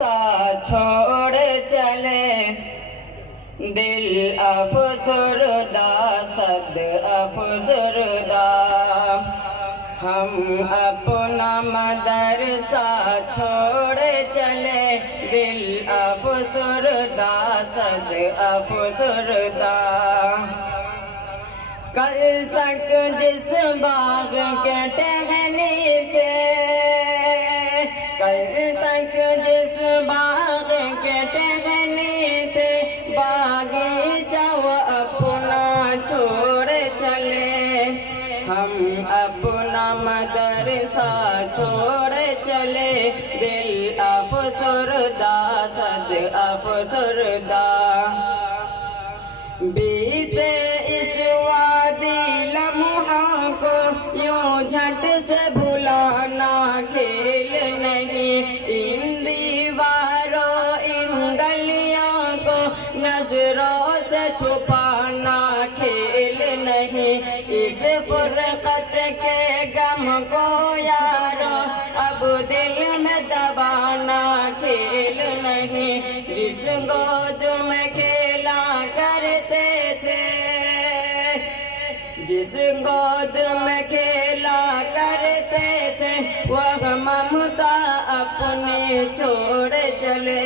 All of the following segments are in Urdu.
چھوڑ چلے دل افسردہ صد افسردہ ہم اپنا مدرسہ چھوڑ چلے دل افسردہ صد افسردہ کل تک جس باغ کے ٹہنے تھے کل تک جس باغ کے ٹہنے تھے باغیچہ وہ اپنا چھوڑ چلے ہم اپنا مدرسہ چھوڑ چلے دل افسردہ صد افسردہ بیتے اس وادی لمحہ کو یوں جھٹ سے بھلانا کھیل نہیں ان دیواروں ان گلیوں کو نظروں سے چھپانا کھیل نہیں اس فرقت کے غم کو یارو اب دل میں دبانا کھیل نہیں جس گود میں کھیلا کرتے تھے جس گود میں کھیلا کرتے تھے وہ ممتا اپنے چھوڑ چلے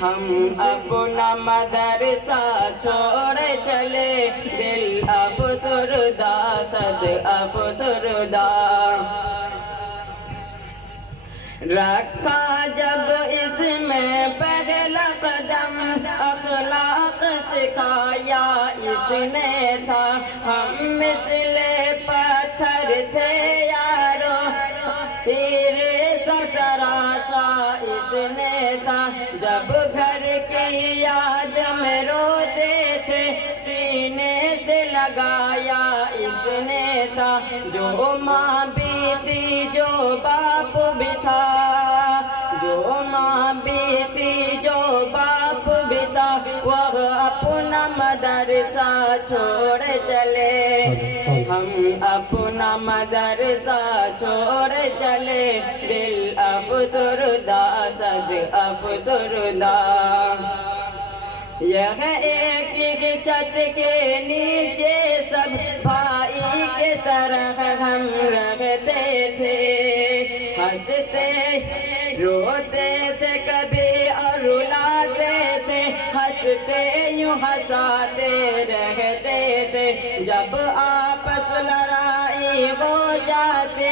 ہم اپنا مدرسہ چھوڑ چلے دل افسردہ صد افسردہ رکھا جب اس میں پہلا قدم اخلاق سکھایا اس نے تھا ہم مثل پتھر تھے یارو تیر ستراشا اس نے تھا جب گھر کی یاد میں روتے تھے سینے سے لگایا اس نے تھا جو ماں بھی تھی جو باپ بھی تھا جو ماں بھی تھی جو باپ بھی تھا وہ اپنا مدرسہ چھوڑ چلے ہم اپنا مدرسہ چھوڑ چلے دل افسردہ صد افسردہ یہ ایک ہی چھت کے نیچے سب بھائی کے طرح ہم رہتے تھے ہنستے روتے تھے کبھی اور رلاتے تھے ہنستے یوں ہنساتے رہتے تھے جب آپس لڑائی ہو جاتے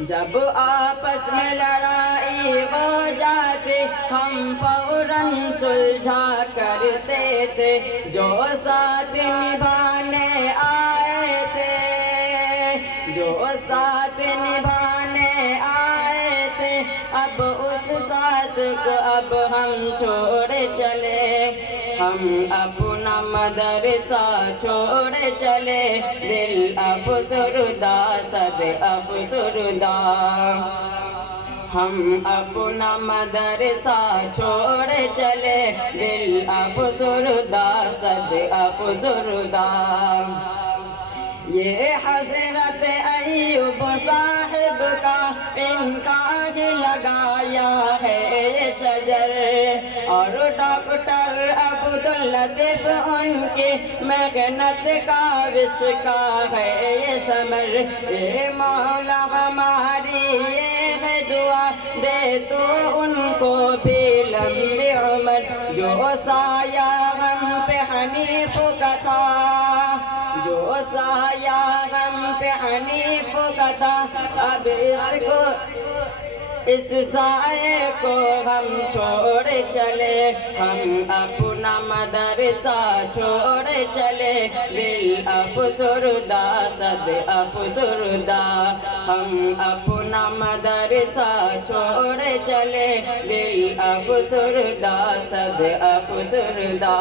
جب آپس میں لڑائی ہو جاتے ہم فوراً سلجھا کرتے تھے جو ساتھ نبھانے آئے تھے جو ساتھ نبھانے آئے تھے اب اس ساتھ کو اب ہم چھوڑ چلے ہم اپنا مدرسہ چھوڑ چلے دل افسردہ صد افسردہ ہم اپنا مدرسہ چھوڑ چلے دل افسردہ صد افسردہ یہ حضرت ایوب صاحب کا ان کا ہی لگایا ہے یہ شجر اور ڈاکٹر عبداللطیف ان کی محنت کا وش کا ہے یہ ثمر اے مولا ہماری یہ ہے دعا دے تو ان کو بھی لمبی عمر جو سایہ ہم پہ حنیف کا تھا جو سایہ ہم پہ حنیف کا تھا اب اس سائے کو ہم چھوڑ چلے ہم اپنا مدرسہ چھوڑ چلے دل افسردہ صد افسردہ ہم اپنا مدرسہ چھوڑ چلے دل افسردہ صد افسردہ